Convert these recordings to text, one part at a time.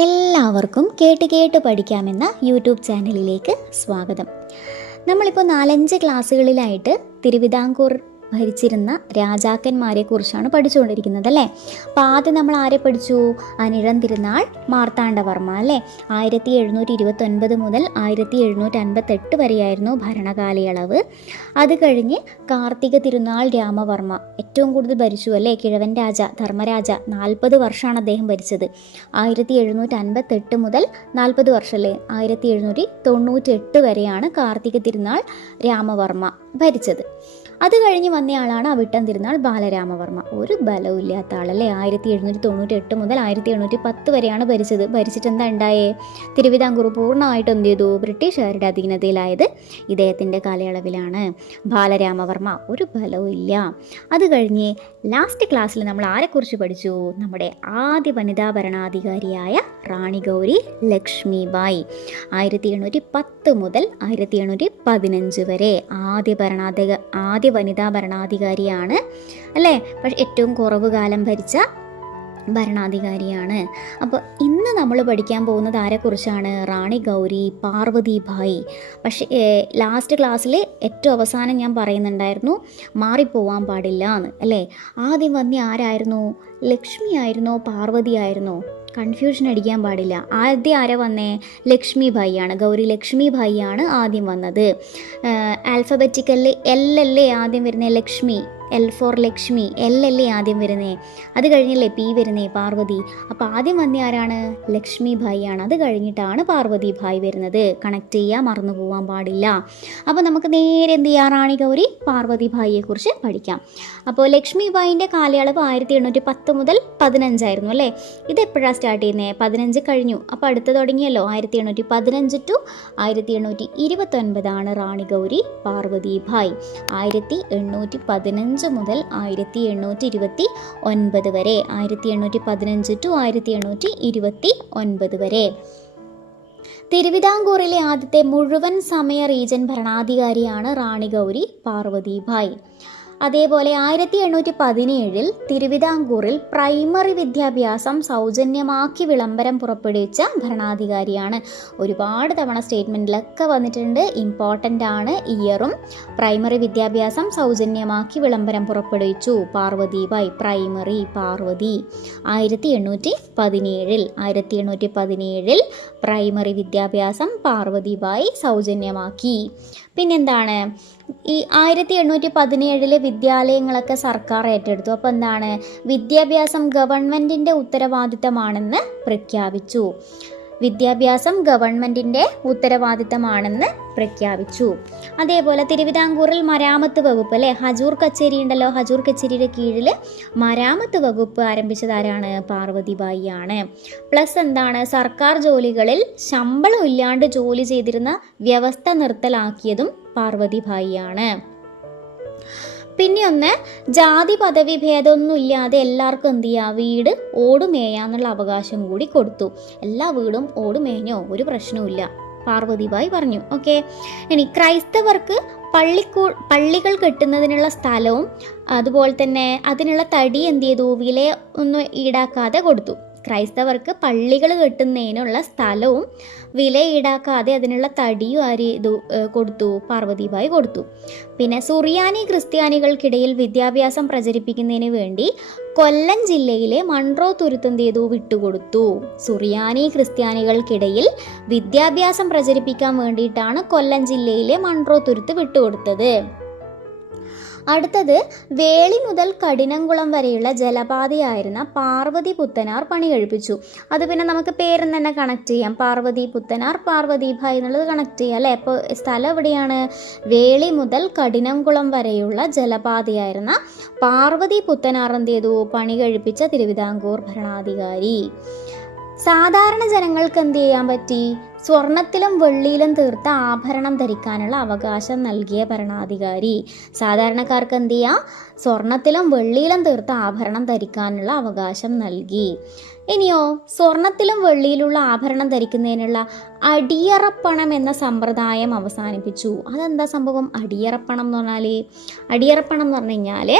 എല്ലാവർക്കും കേട്ട് കേട്ട് പഠിക്കാമെന്ന യൂട്യൂബ് ചാനലിലേക്ക് സ്വാഗതം. നമ്മളിപ്പോൾ 4-5 ക്ലാസ്സുകളിലായിട്ട് തിരുവിതാംകൂർ ഭരിച്ചിരുന്ന രാജാക്കന്മാരെ കുറിച്ചാണ് പഠിച്ചുകൊണ്ടിരിക്കുന്നത് അല്ലേ. അപ്പോൾ ആദ്യം നമ്മൾ ആരെ പഠിച്ചു? അനിഴം തിരുനാൾ മാർത്താണ്ഡവർമ്മ അല്ലേ. 1729 മുതൽ 1758 വരെയായിരുന്നു ഭരണകാലയളവ്. അത് കഴിഞ്ഞ് കാർത്തിക തിരുനാൾ രാമവർമ്മ ഏറ്റവും കൂടുതൽ ഭരിച്ചു അല്ലേ. കിഴവൻ രാജ ധർമ്മരാജ 40 വർഷമാണ് അദ്ദേഹം ഭരിച്ചത്. 1758 മുതൽ 40 വർഷമല്ലേ, 1798 വരെയാണ് കാർത്തിക തിരുനാൾ രാമവർമ്മ ഭരിച്ചത്. അത് കഴിഞ്ഞ് വന്നയാളാണ് അവിട്ടം തിരുനാൾ ബാലരാമവർമ്മ. ഒരു ബലവും ഇല്ലാത്ത ആളല്ലേ. 1798 മുതൽ 1810 വരെയാണ് ഭരിച്ചത്. ഭരിച്ചിട്ട് എന്താ ഉണ്ടായേ? തിരുവിതാംകൂർ പൂർണ്ണമായിട്ട് എന്ത് ചെയ്തു? ബ്രിട്ടീഷുകാരുടെ അധീനതയിലായത് ഇദ്ദേഹത്തിൻ്റെ കാലയളവിലാണ്. ബാലരാമവർമ്മ ഒരു ബലവും ഇല്ല. അത് കഴിഞ്ഞ് ലാസ്റ്റ് ക്ലാസ്സിൽ നമ്മൾ ആരെക്കുറിച്ച് പഠിച്ചു? നമ്മുടെ ആദ്യ വനിതാ ഭരണാധികാരിയായ റാണി ഗൗരി ലക്ഷ്മിബായി. 1810 മുതൽ 1815 വരെ ആദ്യ വനിതാ ഭരണാധികാരിയാണ് അല്ലേ. പക്ഷെ ഏറ്റവും കുറവ് കാലം ഭരിച്ച ഭരണാധികാരിയാണ്. അപ്പോൾ ഇന്ന് നമ്മൾ പഠിക്കാൻ പോകുന്നത് ആരെക്കുറിച്ചാണ്? റാണി ഗൗരി പാർവതിഭായ്. പക്ഷേ ലാസ്റ്റ് ക്ലാസ്സിൽ ഏറ്റവും അവസാനം ഞാൻ പറയുന്നുണ്ടായിരുന്നു മാറിപ്പോവാൻ പാടില്ല എന്ന് അല്ലേ. ആദ്യം വന്ന ആരായിരുന്നു? ലക്ഷ്മി ആയിരുന്നോ പാർവതി ആയിരുന്നോ? കൺഫ്യൂഷൻ അടിക്കാൻ പാടില്ല. ആദ്യം ആരാ വന്നേ? ലക്ഷ്മിഭായിയാണ്. ഗൗരി ലക്ഷ്മിഭായിയാണ് ആദ്യം വന്നത്. ആൽഫബറ്റിക്കലിൽ എൽ അല്ലേ ആദ്യം വരുന്നത്? Lakshmi, L for Lakshmi, L അല്ലേ ആദ്യം വരുന്നേ. അത് കഴിഞ്ഞല്ലേ പി വരുന്നേ, പാർവതി. അപ്പോൾ ആദ്യം വന്ന ആരാണ്? ലക്ഷ്മിഭായിയാണ്. അത് കഴിഞ്ഞിട്ടാണ് പാർവതിഭായ് വരുന്നത്. കണക്ട് ചെയ്യാൻ മറന്നു പോകാൻ പാടില്ല. അപ്പോൾ നമുക്ക് നേരെ എന്ത് ചെയ്യാം? റാണി ഗൗരി പാർവതിഭായിയെക്കുറിച്ച് പഠിക്കാം. അപ്പോൾ ലക്ഷ്മിഭായിൻ്റെ കാലയളവ് 1810 മുതൽ 15 ആയിരുന്നു അല്ലേ. ഇതെപ്പോഴാണ് സ്റ്റാർട്ട് ചെയ്യുന്നത്? 15 കഴിഞ്ഞു. അപ്പോൾ അടുത്ത് തുടങ്ങിയല്ലോ. 1815 ടു 1829 റാണി ഗൗരി പാർവതിഭായ്. 1815 മുതൽ 1829 വരെ, 1815 ടു 1829 വരെ. തിരുവിതാംകൂറിലെ ആദ്യത്തെ മുഴുവൻ സമയ റീജൻ ഭരണാധികാരിയാണ് റാണി ഗൗരി പാർവതിഭായ്. അതേപോലെ 1817 തിരുവിതാംകൂറിൽ പ്രൈമറി വിദ്യാഭ്യാസം സൗജന്യമാക്കി വിളംബരം പുറപ്പെടുവിച്ച ഭരണാധികാരിയാണ്. ഒരുപാട് തവണ സ്റ്റേറ്റ്മെൻറ്റിലൊക്കെ വന്നിട്ടുണ്ട്. ഇമ്പോർട്ടൻ്റ് ആണ് ഇയറും. പ്രൈമറി വിദ്യാഭ്യാസം സൗജന്യമാക്കി വിളംബരം പുറപ്പെടുവിച്ചു പാർവതിഭായ്. പ്രൈമറി പാർവതി. 1817 പ്രൈമറി വിദ്യാഭ്യാസം പാർവതിഭായ് സൗജന്യമാക്കി. പിന്നെന്താണ്? ഈ 1817 വിദ്യാലയങ്ങളൊക്കെ സർക്കാർ ഏറ്റെടുത്തു. അപ്പോൾ എന്താണ്? വിദ്യാഭ്യാസം ഗവൺമെൻറ്റിൻ്റെ ഉത്തരവാദിത്തമാണെന്ന് പ്രഖ്യാപിച്ചു. വിദ്യാഭ്യാസം ഗവൺമെൻറ്റിൻ്റെ ഉത്തരവാദിത്തമാണെന്ന് പ്രഖ്യാപിച്ചു. അതേപോലെ തിരുവിതാംകൂറിൽ മരാമത്ത് വകുപ്പ് അല്ലേ, ഹജൂർ കച്ചേരി ഉണ്ടല്ലോ. ഹജൂർ കച്ചേരിയുടെ കീഴിൽ മരാമത്ത് വകുപ്പ് ആരംഭിച്ചത് ആരാണ്? പാർവതിഭായി ആണ്. പ്ലസ് എന്താണ്? സർക്കാർ ജോലികളിൽ ശമ്പളം ഇല്ലാണ്ട് ജോലി ചെയ്തിരുന്ന വ്യവസ്ഥ നിർത്തലാക്കിയതും പാർവതിഭായി ആണ്. പിന്നെ ഒന്ന്, ജാതി പദവി ഭേദമൊന്നും ഇല്ലാതെ എല്ലാവർക്കും എന്ത് ചെയ്യുക? വീട് ഓടുമേയാന്നുള്ള അവകാശം കൂടി കൊടുത്തു. എല്ലാ വീടും ഓടുമേഞ്ഞോ ഒരു പ്രശ്നവുമില്ല, പാർവതിഭായ് പറഞ്ഞു. ഓക്കെ. ഇനി ക്രൈസ്തവർക്ക് പള്ളികൾ കെട്ടുന്നതിനുള്ള സ്ഥലവും അതുപോലെ തന്നെ അതിനുള്ള തടി എന്ത് ചെയ്തു? വില ഒന്നും ഈടാക്കാതെ കൊടുത്തു. ക്രൈസ്തവർക്ക് പള്ളികൾ കെട്ടുന്നതിനുള്ള സ്ഥലവും വില ഈടാക്കാതെ അതിനുള്ള തടിയും ആര് കൊടുത്തു? പാർവതിഭായ് കൊടുത്തു. പിന്നെ സുറിയാനി ക്രിസ്ത്യാനികൾക്കിടയിൽ വിദ്യാഭ്യാസം പ്രചരിപ്പിക്കുന്നതിന് വേണ്ടി കൊല്ലം ജില്ലയിലെ മൺട്രോ തുരുത്ത് എന്ത് ചെയ്തു? വിട്ടുകൊടുത്തു. സുറിയാനി ക്രിസ്ത്യാനികൾക്കിടയിൽ വിദ്യാഭ്യാസം പ്രചരിപ്പിക്കാൻ വേണ്ടിയിട്ടാണ് കൊല്ലം ജില്ലയിലെ മൺട്രോ തുരുത്ത് വിട്ടുകൊടുത്തത്. അടുത്തത്, വേളി മുതൽ കഠിനംകുളം വരെയുള്ള ജലപാതയായിരുന്ന പാർവതി പുത്തനാർ പണി കഴിപ്പിച്ചു. അത് പിന്നെ നമുക്ക് പേരെന്ന് തന്നെ കണക്ട് ചെയ്യാം. പാർവതി പുത്തനാർ, പാർവതിഭായ് എന്നുള്ളത് കണക്ട് ചെയ്യാം അല്ലേ. അപ്പോൾ സ്ഥലം എവിടെയാണ്? വേളി മുതൽ കഠിനംകുളം വരെയുള്ള ജലപാതയായിരുന്ന പാർവതി പുത്തനാർ എന്ത് ചെയ്തു? പണി കഴിപ്പിച്ച തിരുവിതാംകൂർ ഭരണാധികാരി. സാധാരണ ജനങ്ങൾക്ക് എന്ത് ചെയ്യാൻ പറ്റി? സ്വർണത്തിലും വെള്ളിയിലും തീർത്ത ആഭരണം ധരിക്കാനുള്ള അവകാശം നൽകിയ ഭരണാധികാരി. സാധാരണക്കാർക്ക് എന്ത് ചെയ്യാം? സ്വർണത്തിലും വെള്ളിയിലും തീർത്ത ആഭരണം ധരിക്കാനുള്ള അവകാശം നൽകി. ഇനിയോ സ്വർണത്തിലും വെള്ളിയിലുള്ള ആഭരണം ധരിക്കുന്നതിനുള്ള അടിയറപ്പണം എന്ന സമ്പ്രദായം അവസാനിപ്പിച്ചു. അതെന്താ സംഭവം? അടിയറപ്പണം എന്ന് പറഞ്ഞാൽ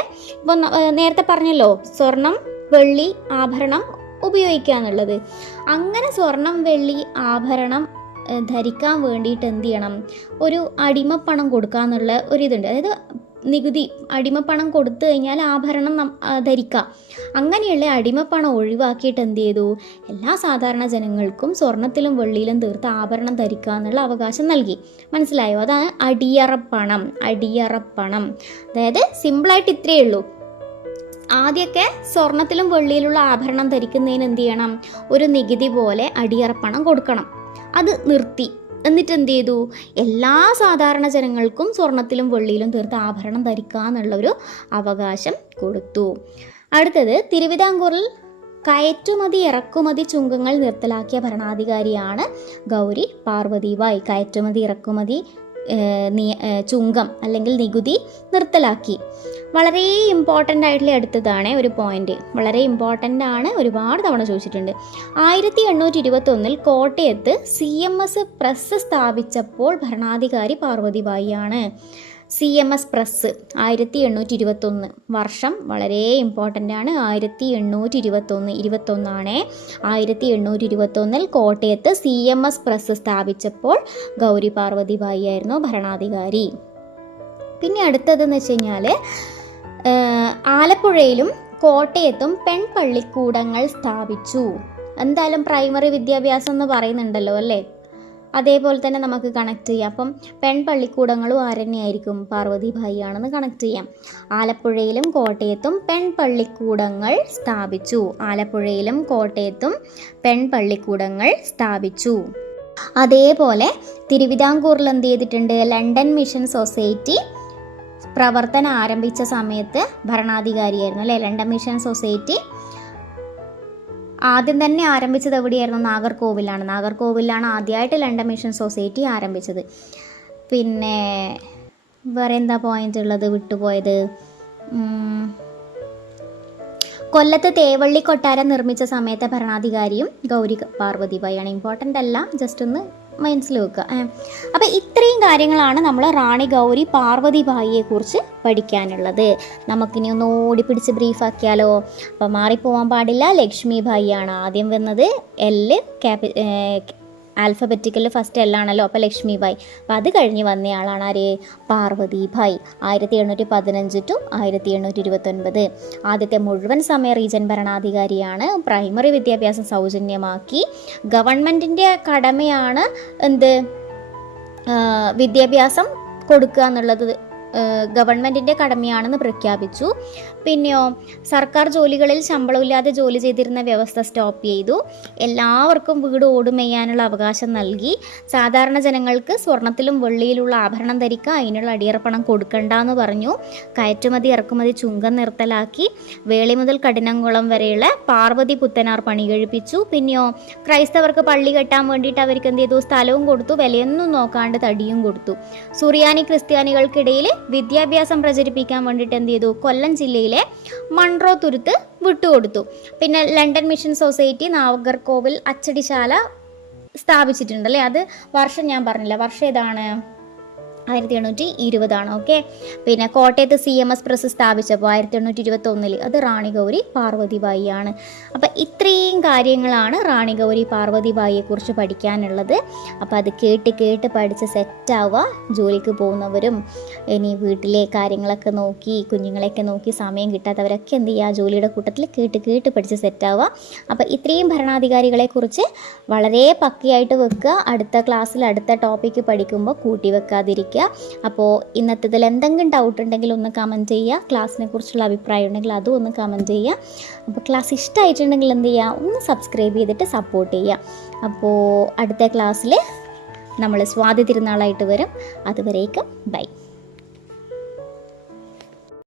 ഇപ്പം നേരത്തെ പറഞ്ഞല്ലോ, സ്വർണം, വെള്ളി, ആഭരണം ഉപയോഗിക്കുക എന്നുള്ളത്. അങ്ങനെ സ്വർണം വെള്ളി ആഭരണം ധരിക്കാൻ വേണ്ടിയിട്ട് എന്ത് ചെയ്യണം, ഒരു അടിമപ്പണം കൊടുക്കുക എന്നുള്ള ഒരിതുണ്ട്. അതായത് നികുതി, അടിമപ്പണം കൊടുത്തു കഴിഞ്ഞാൽ ആഭരണം ധരിക്കാം. അങ്ങനെയുള്ള അടിമപ്പണം ഒഴിവാക്കിയിട്ട് എന്ത് ചെയ്തു, എല്ലാ സാധാരണ ജനങ്ങൾക്കും സ്വർണത്തിലും വെള്ളിയിലും തീർത്ത് ആഭരണം ധരിക്കുക എന്നുള്ള അവകാശം നൽകി. മനസ്സിലായോ? അതാണ് അടിയറപ്പണം. അടിയറപ്പണം അതായത് സിമ്പിളായിട്ട് ഇത്രയേ ഉള്ളൂ. ആദ്യമൊക്കെ സ്വർണത്തിലും വെള്ളിയിലുള്ള ആഭരണം ധരിക്കുന്നതിന് എന്ത് ചെയ്യണം, ഒരു നികുതി പോലെ അടിയറപ്പണം കൊടുക്കണം. അത് നിർത്തി. എന്നിട്ട് എന്ത് ചെയ്തു, എല്ലാ സാധാരണ ജനങ്ങൾക്കും സ്വർണത്തിലും വെള്ളിയിലും തീർത്ത് ആഭരണം ധരിക്കുക എന്നുള്ളൊരു അവകാശം കൊടുത്തു. അടുത്തത്, തിരുവിതാംകൂറിൽ കയറ്റുമതി ഇറക്കുമതി ചുങ്കങ്ങൾ നിർത്തലാക്കിയ ഭരണാധികാരിയാണ് ഗൗരി പാർവതിബായി. കയറ്റുമതി ഇറക്കുമതി ചുങ്കം അല്ലെങ്കിൽ നികുതി നിർത്തലാക്കി. വളരെ ഇമ്പോർട്ടൻ്റ് ആയിട്ടുള്ള അടുത്തതാണ് ഒരു പോയിന്റ്, വളരെ ഇമ്പോർട്ടൻ്റ് ആണ്, ഒരുപാട് തവണ ചോദിച്ചിട്ടുണ്ട്. 1821 കോട്ടയത്ത് CMS പ്രസ് സ്ഥാപിച്ചപ്പോൾ ഭരണാധികാരി പാർവതിബായിയാണ്. CMS പ്രസ് 1821 വർഷം വളരെ ഇമ്പോർട്ടൻ്റ് ആണ്. 1821 1821 കോട്ടയത്ത് CMS പ്രസ് സ്ഥാപിച്ചപ്പോൾ ഗൗരി പാർവതിബായി ആയിരുന്നു ഭരണാധികാരി. പിന്നെ അടുത്തതെന്ന് വെച്ച് കഴിഞ്ഞാൽ ആലപ്പുഴയിലും കോട്ടയത്തും പെൺപള്ളിക്കൂടങ്ങൾ സ്ഥാപിച്ചു. എന്തായാലും പ്രൈമറി വിദ്യാഭ്യാസം എന്ന് പറയുന്നുണ്ടല്ലോ അല്ലേ, അതേപോലെ തന്നെ നമുക്ക് കണക്ട് ചെയ്യാം. അപ്പം പെൺപള്ളിക്കൂടങ്ങളും ആരെന്നെയായിരിക്കും, പാർവതിബായി ആണെന്ന് കണക്ട് ചെയ്യാം. ആലപ്പുഴയിലും കോട്ടയത്തും പെൺപള്ളിക്കൂടങ്ങൾ സ്ഥാപിച്ചു. ആലപ്പുഴയിലും കോട്ടയത്തും പെൺപള്ളിക്കൂടങ്ങൾ സ്ഥാപിച്ചു. അതേപോലെ തിരുവിതാംകൂറിൽ എന്ത് ചെയ്തിട്ടുണ്ട്, ലണ്ടൻ മിഷൻ സൊസൈറ്റി പ്രവർത്തനം ആരംഭിച്ച സമയത്ത് ഭരണാധികാരിയായിരുന്നു അല്ലേ. ലണ്ടൻ മിഷൻ സൊസൈറ്റി ആദ്യം തന്നെ ആരംഭിച്ചത് എവിടെയായിരുന്നു, നാഗർകോവിലാണ്. നാഗർകോവിലാണ് ആദ്യമായിട്ട് ലണ്ടൻ മിഷൻ സൊസൈറ്റി ആരംഭിച്ചത്. പിന്നെ വേറെ എന്താ പോയിന്റ് ഉള്ളത്, വിട്ടുപോയത്, കൊല്ലത്ത് തേവള്ളി കൊട്ടാരം നിർമ്മിച്ച സമയത്തെ ഭരണാധികാരിയും ഗൗരി പാർവതിബായിയാണ്. ഇമ്പോർട്ടൻ്റ് അല്ല, ജസ്റ്റ് ഒന്ന് മനസ്സിൽ വെക്കുക. അപ്പോൾ ഇത്രയും കാര്യങ്ങളാണ് നമ്മൾ റാണി ഗൗരി പാർവതിബായിയെ കുറിച്ച് പഠിക്കാനുള്ളത്. നമുക്കിനി ഒന്ന് ഓടിപ്പിടിച്ച് ബ്രീഫാക്കിയാലോ. അപ്പോൾ മാറിപ്പോവാൻ പാടില്ല. ലക്ഷ്മിബായിയാണ് ആദ്യം വന്നത്. ആൽഫബറ്റിക്കൽ ഫസ്റ്റ് എല്ലാണല്ലോ, അപ്പോൾ ലക്ഷ്മിബായി. അപ്പോൾ അത് കഴിഞ്ഞ് വന്നയാളാണ് ആര്, പാർവതിബായി. 1815 to 1829 ആദ്യത്തെ മുഴുവൻ സമയ റീജൻ ഭരണാധികാരിയാണ്. പ്രൈമറി വിദ്യാഭ്യാസം സൗജന്യമാക്കി. ഗവൺമെൻറ്റിൻ്റെ കടമയാണ് എന്ത്, വിദ്യാഭ്യാസം കൊടുക്കുക എന്നുള്ളത് ഗവൺമെൻറ്റിൻ്റെ കടമയാണെന്ന് പ്രഖ്യാപിച്ചു. പിന്നെയോ സർക്കാർ ജോലികളിൽ ശമ്പളമില്ലാതെ ജോലി ചെയ്തിരുന്ന വ്യവസ്ഥ സ്റ്റോപ്പ് ചെയ്തു. എല്ലാവർക്കും വീട് ഓടുമെയ്യാനുള്ള അവകാശം നൽകി. സാധാരണ ജനങ്ങൾക്ക് സ്വർണത്തിലും വെള്ളിയിലുള്ള ആഭരണം ധരിക്കുക, അതിനുള്ള അടിയറപ്പണം കൊടുക്കണ്ടെന്ന് പറഞ്ഞു. കയറ്റുമതി ഇറക്കുമതി ചുങ്കം നിർത്തലാക്കി. വേളി മുതൽ കഠിനംകുളം വരെയുള്ള പാർവതി പുത്തനാർ പണി കഴിപ്പിച്ചു. പിന്നെയോ ക്രൈസ്തവർക്ക് പള്ളി കെട്ടാൻ വേണ്ടിയിട്ട് അവർക്ക് എന്ത് ചെയ്തു, സ്ഥലവും കൊടുത്തു, വിലയൊന്നും നോക്കാണ്ട് തടിയും കൊടുത്തു. സുറിയാനി ക്രിസ്ത്യാനികൾക്കിടയിൽ വിദ്യാഭ്യാസം പ്രചരിപ്പിക്കാൻ വേണ്ടിയിട്ട് എന്ത് ചെയ്തു, കൊല്ലം ജില്ലയിലെ മൺട്രോ തുരുത്ത് വിട്ടുകൊടുത്തു. പിന്നെ ലണ്ടൻ മിഷൻ സൊസൈറ്റി നാഗർകോവിൽ അച്ചടിശാല സ്ഥാപിച്ചിട്ടുണ്ടല്ലേ. അത് വർഷം ഞാൻ പറഞ്ഞില്ല, വർഷം ഏതാണ്, 1820 ഓക്കെ. പിന്നെ കോട്ടയത്ത് CMS പ്രസ് സ്ഥാപിച്ചപ്പോൾ 1821 അത് റാണി ഗൗരി പാർവതിബായി ആണ്. അപ്പം ഇത്രയും കാര്യങ്ങളാണ് റാണി ഗൗരി പാർവതിബായിയെ കുറിച്ച് പഠിക്കാനുള്ളത്. അപ്പോൾ അത് കേട്ട് പഠിച്ച് സെറ്റാവുക. ജോലിക്ക് പോകുന്നവരും ഇനി വീട്ടിലെ കാര്യങ്ങളൊക്കെ നോക്കി കുഞ്ഞുങ്ങളെയൊക്കെ നോക്കി സമയം കിട്ടാത്തവരൊക്കെ എന്ത് ചെയ്യുക, ജോലിയുടെ കൂട്ടത്തിൽ കേട്ട് പഠിച്ച് സെറ്റാവുക. അപ്പോൾ ഇത്രയും ഭരണാധികാരികളെ കുറിച്ച് വളരെ പക്കയായിട്ട് വെക്കുക. അടുത്ത ക്ലാസ്സിൽ അടുത്ത ടോപ്പിക്ക് പഠിക്കുമ്പോൾ കൂട്ടി വെക്കാതിരിക്കുക. അപ്പോൾ ഇന്നത്തേതിൽ എന്തെങ്കിലും ഡൗട്ട് ഉണ്ടെങ്കിൽ ഒന്ന് കമൻറ്റ് ചെയ്യുക. ക്ലാസ്സിനെ കുറിച്ചുള്ള അഭിപ്രായം ഉണ്ടെങ്കിൽ അതും ഒന്ന് കമൻറ്റ് ചെയ്യുക. അപ്പോൾ ക്ലാസ് ഇഷ്ടമായിട്ടുണ്ടെങ്കിൽ എന്ത് ചെയ്യുക, ഒന്ന് സബ്സ്ക്രൈബ് ചെയ്തിട്ട് സപ്പോർട്ട് ചെയ്യുക. അപ്പോൾ അടുത്ത ക്ലാസ്സിൽ നമ്മൾ സ്വാതി തിരുനാളായിട്ട് വരും. അതുവരേക്കും ബൈ.